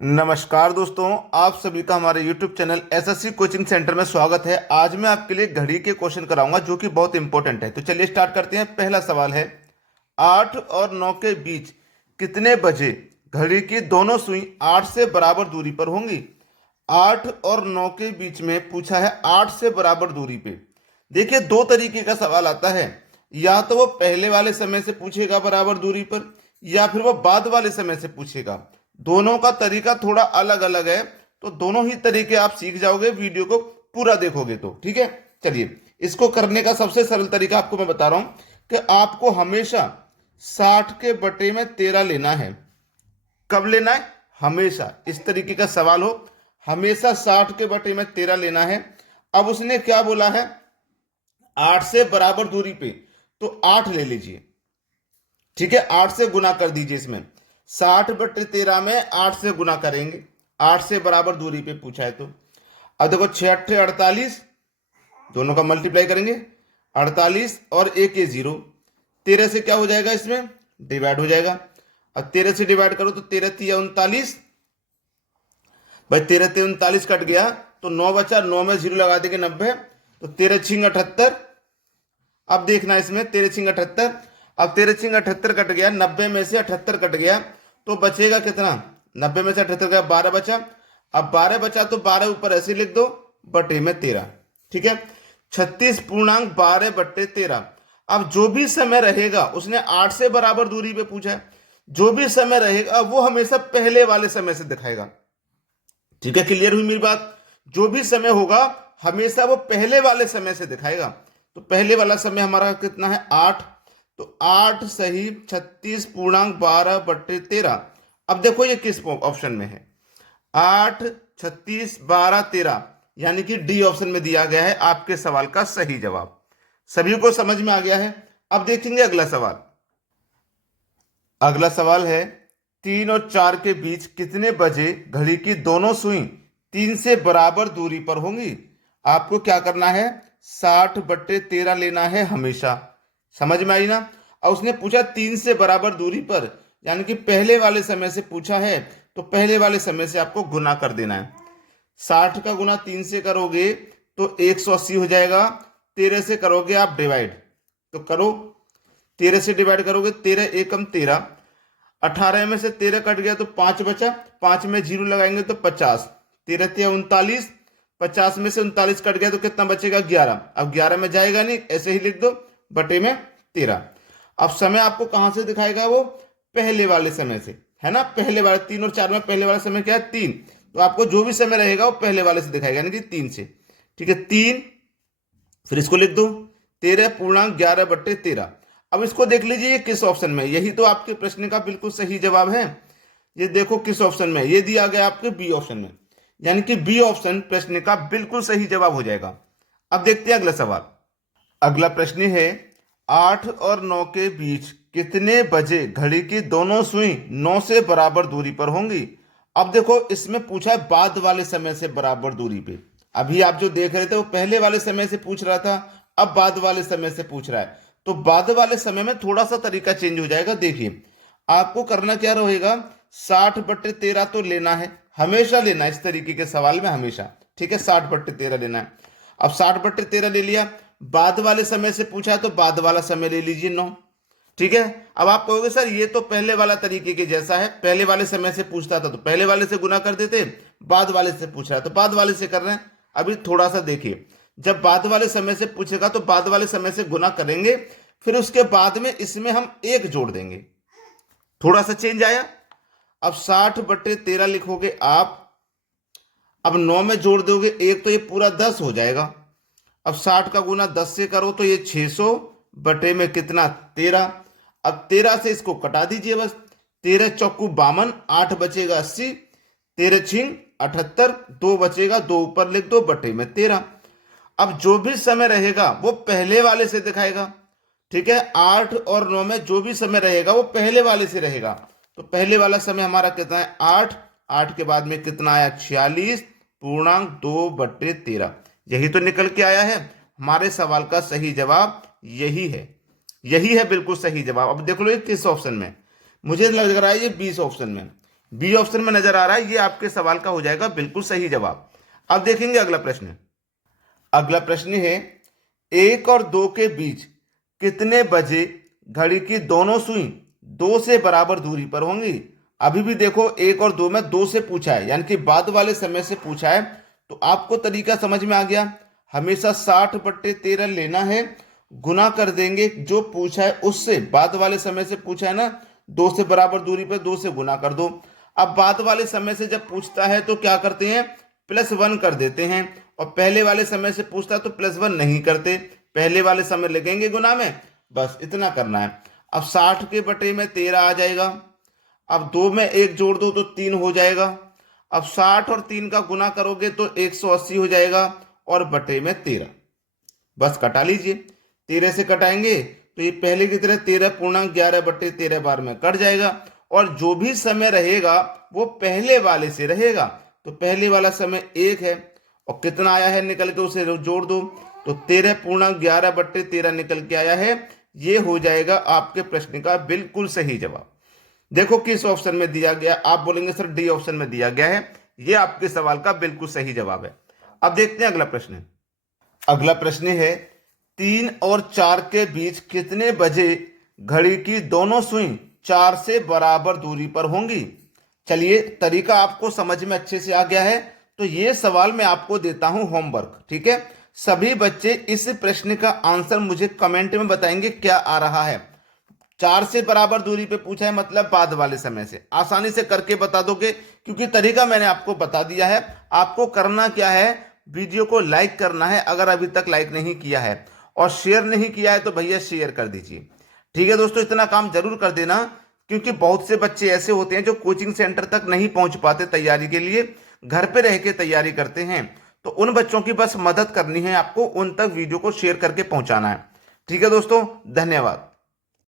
नमस्कार दोस्तों, आप सभी का हमारे YouTube channel SSC coaching centre में स्वागत है। आज मैं आपके लिए घड़ी के क्वेश्चन कराऊंगा जो कि बहुत इंपॉर्टेंट है। तो चलिए स्टार्ट करते हैं। पहला सवाल है, 8 और 9 के बीच कितने बजे घड़ी की दोनों सुई 8 से बराबर दूरी पर होंगी। 8 और 9 के बीच में पूछा है 8 से बराबर दूरी पे। देखिए, दो तरीके का सवाल आता है। या तो वो पहले वाले समय से पूछेगा बराबर दूरी पर, या फिर वो बाद वाले समय से पूछेगा। दोनों का तरीका थोड़ा अलग अलग है, तो दोनों ही तरीके आप सीख जाओगे वीडियो को पूरा देखोगे तो। ठीक है, चलिए इसको करने का सबसे सरल तरीका आपको मैं बता रहा हूं कि आपको हमेशा 60 के बटे में 13 लेना है। कब लेना है? हमेशा। इस तरीके का सवाल हो, हमेशा 60 के बटे में 13 लेना है। अब उसने क्या बोला है? 8 से बराबर दूरी पे, तो 8 ले लीजिए। ठीक है, 8 से गुना कर दीजिए। इसमें 60 बटे 13 में 8 से गुना करेंगे। 8 से बराबर दूरी पे पूछा है तो अब देखो, 6 8 48, दोनों का मल्टीप्लाई करेंगे। 48 और एक ये 0, 13 से क्या हो जाएगा? इसमें डिवाइड हो जाएगा। अब 13 से डिवाइड करो तो 13 3 39, भाई 13 3 39 कट गया तो 9 बचा। 9 में 0 लगा देंगे, 90। तो 13 6 78। अब देखना इसमें 13 6 78। अब 13 6 78 कट गया, 90 में से 78 कट गया तो बचेगा कितना? 90 में से 78 गया, 12 बचा। अब 12 बचा तो 12 ऊपर ऐसे लिख दो, बटे में 13। ठीक है, 36.12 बटे 13। अब जो भी समय रहेगा, उसने 8 से बराबर दूरी पे पूछा है, जो भी समय रहेगा वो हमेशा पहले वाले समय से दिखाएगा। ठीक है, क्लियर हुई मेरी बात? जो भी समय होगा हमेशा वो पहले वाले समय से दिखाएगा। तो पहले वाला समय हमारा कितना है? 8। तो 8 सही 36.12 बटे 13। अब देखो ये किस ऑप्शन में है? 8 36 12 13, यानी कि डी ऑप्शन में दिया गया है आपके सवाल का सही जवाब। सभी को समझ में आ गया है? अब देखेंगे अगला सवाल। अगला सवाल है, 3 और 4 के बीच कितने बजे घड़ी की दोनों सुई 3 से बराबर दूरी पर होंगी। आपको क्या करना है? 60 बटे 13 लेना है हमेशा। समझ में आई ना? और उसने पूछा 3 से बराबर दूरी पर, यानी कि पहले वाले समय से पूछा है, तो पहले वाले समय से आपको गुना कर देना है। 60 का गुना 3 से करोगे तो 180 हो जाएगा। 13 से करोगे आप डिवाइड, तो करो। 13 से डिवाइड करोगे, 13 एकम 13। 18 में से 13 कट गया तो 5 बचा। 5 में 0 लगाएंगे तो 50। 13 39, 50 में से 39 कट गया तो कितना बचेगा? 11। अब 11 में जाएगा नहीं, ऐसे ही लिख दो, बटे में 13। अब समय आपको कहां से दिखाएगा? वो पहले वाले समय से, है ना? पहले वाले 3 और 4 में पहले वाला समय क्या है? 3। तो आपको जो भी समय रहेगा वो पहले वाले से दिखाएगा, यानी कि 3 से। ठीक है, 3, फिर इसको लिख दो 13.11 बट्टे 13। अब इसको देख लीजिए ये किस ऑप्शन में है। यही तो आपके प्रश्न का बिल्कुल सही जवाब है। ये देखो किस ऑप्शन में है। ये दिया गया आपके बी ऑप्शन में, यानी कि बी ऑप्शन प्रश्न का बिल्कुल सही जवाब हो जाएगा। अब देखते हैं अगला सवाल। अगला प्रश्न है, 8 और 9 के बीच कितने बजे घड़ी की दोनों सुई 9 से बराबर दूरी पर होंगी। अब देखो, इसमें पूछा है बाद वाले समय से बराबर दूरी पे। अभी आप जो देख रहे थे वो पहले वाले समय से पूछ रहा था, अब बाद वाले समय से पूछ रहा है। तो बाद वाले समय में थोड़ा सा तरीका चेंज हो जाएगा। देखिए, आपको करना क्या रहेगा? 60 बट्टे 13 तो लेना है, हमेशा लेना है इस तरीके के सवाल में, हमेशा। ठीक है, 60 बट्टे 13 लेना है। अब 60 बट्टे 13 ले लिया। बाद वाले समय से पूछा है तो बाद वाला समय ले लीजिए 9। ठीक है, अब आप कहोगे सर ये तो पहले वाला तरीके के जैसा है, पहले वाले समय से पूछता था तो पहले वाले से गुना कर देते, बाद वाले से पूछ रहा है तो बाद वाले से कर रहे हैं। अभी थोड़ा सा देखिए, जब बाद वाले समय से पूछेगा तो बाद वाले समय से गुना करेंगे, फिर उसके बाद में इसमें हम 1 जोड़ देंगे। थोड़ा सा चेंज आया। अब 60 बट्टे 13 लिखोगे आप, अब 9 में जोड़ दोगे 1 तो ये पूरा 10 हो जाएगा। अब 60 का गुना 10 से करो तो ये 600 बटे में कितना? 13। अब 13 से इसको कटा दीजिए बस। 13 चौकू 52, 8 बचेगा 80। 13 छिंग 78, 2 बचेगा, 2 ऊपर लिख दो, बटे में 13। अब जो भी समय रहेगा वो पहले वाले से दिखाएगा। ठीक है, 8 और 9 में जो भी समय रहेगा वो पहले वाले से रहेगा। तो पहले वाला समय हमारा कितना है? 8। 8 के बाद में कितना आया? 46.2 बटे 13। यही तो निकल के आया है। हमारे सवाल का सही जवाब यही है। यही है बिल्कुल सही जवाब। अब देख लो ये किस ऑप्शन में, मुझे लग रहा है ये 20 ऑप्शन में। बी ऑप्शन में नजर आ रहा है, ये आपके सवाल का हो जाएगा बिल्कुल सही जवाब। अब देखेंगे अगला प्रश्न। अगला प्रश्न है 1 और 2 के बीच कितने बजे घड़ी की दोनों सुई 2 से बराबर दूरी पर होंगी। अभी भी देखो 1 और 2 में 2 से पूछा है, यानी कि बाद वाले समय से पूछा है, तो आपको तरीका समझ में आ गया। हमेशा 60/13 लेना है, गुना कर देंगे जो पूछा है उससे, बाद वाले समय से पूछा है ना, 2 से बराबर दूरी पर 2 से गुना कर दो। अब बाद वाले समय से जब पूछता है तो क्या करते हैं, +1 कर देते हैं, और पहले वाले समय से पूछता है तो +1 नहीं करते, पहले वाले समय लगेंगे गुना में, बस इतना करना है। अब 60 के बटे में 13 आ जाएगा, अब 2 में 1 जोड़ दो तो 3 हो जाएगा। अब 60 और 3 का गुना करोगे तो 180 हो जाएगा, और बटे में 13, बस कटा लीजिए। 13 से कटाएंगे तो ये पहले की तरह 13.11/13 बार में कट जाएगा, और जो भी समय रहेगा वो पहले वाले से रहेगा। तो पहले वाला समय 1 है, और कितना आया है निकल के उसे जोड़ दो, तो 13.11/13 निकल के आया है। ये हो जाएगा आपके प्रश्न का बिल्कुल सही जवाब। देखो किस ऑप्शन में दिया गया, आप बोलेंगे सर डी ऑप्शन में दिया गया है, ये आपके सवाल का बिल्कुल सही जवाब है। अब देखते हैं अगला प्रश्न। अगला प्रश्न है 3 और 4 के बीच कितने बजे घड़ी की दोनों सुई 4 से बराबर दूरी पर होंगी। चलिए तरीका आपको समझ में अच्छे से आ गया है, तो ये सवाल मैं आपको देता हूं होमवर्क, ठीक है। सभी बच्चे इस प्रश्न का आंसर मुझे कमेंट में बताएंगे क्या आ रहा है। 4 से बराबर दूरी पे पूछा है, मतलब बाद वाले समय से, आसानी से करके बता दोगे, क्योंकि तरीका मैंने आपको बता दिया है। आपको करना क्या है, वीडियो को लाइक करना है अगर अभी तक लाइक नहीं किया है, और शेयर नहीं किया है तो भैया शेयर कर दीजिए, ठीक है दोस्तों। इतना काम जरूर कर देना, क्योंकि बहुत से बच्चे ऐसे होते हैं जो कोचिंग सेंटर तक नहीं पहुंच पाते तैयारी के लिए, घर पे रह के तैयारी करते हैं, तो उन बच्चों की बस मदद करनी है आपको, उन तक वीडियो को शेयर करके पहुंचाना है, ठीक है दोस्तों। धन्यवाद।